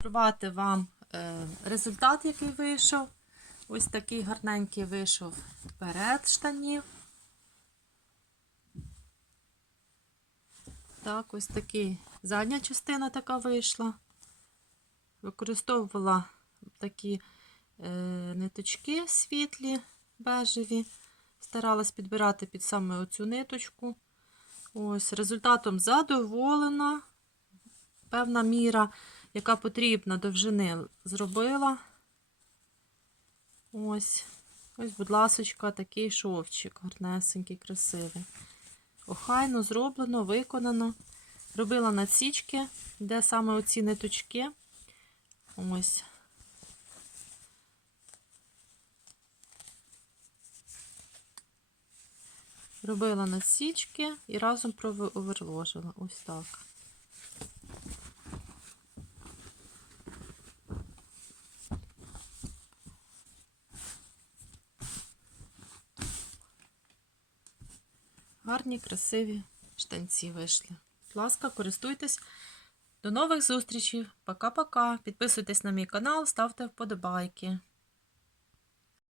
Продемонструвати вам е, результат, який вийшов. Ось такий гарненький вийшов перед штанів. Так, ось такий задня частина така вийшла. Використовувала такі е, ниточки світлі, бежеві. Старалась підбирати під саме оцю ниточку. Ось, результатом задоволена. Певна міра, яка потрібна довжини, зробила. Ось, ось, будь ласочка, такий шовчик, гарнесенький, красивий. Охайно зроблено, виконано. Робила надсічки, де саме оці ниточки. Ось. Робила надсічки і разом проверложила. Ось так. Гарні, красиві штанці вийшли. Будь ласка, користуйтесь. До нових зустрічей. Пока-пока. Підписуйтесь на мій канал, ставте вподобайки.